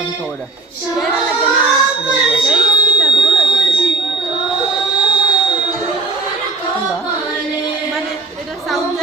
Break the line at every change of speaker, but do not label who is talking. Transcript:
আছে তো ওটা
মানে এটা সাউন্ড